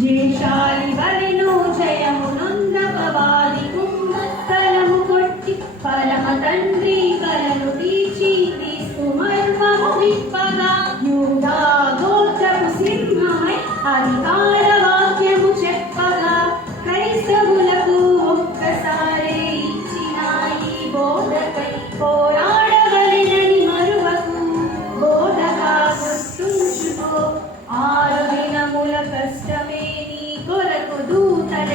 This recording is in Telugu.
జయశాలి వలెను జయమునందపవాది కుంభస్థలము కొట్టి పరమ తండ్రి కలను తీర్చి క్రీస్తు మర్మము విప్పగా యూదా గోత్రపు సింహమై అధికార వాక్యము చెప్పగా క్రైస్తవులకు ఒక్కసారే ఇచ్చిన ఈ బోధకై పోరాడవలెనని మరువకు బోధగా గుర్తుంచుకో. 6 దినముల కష్టమే నీ కొరకు దూతల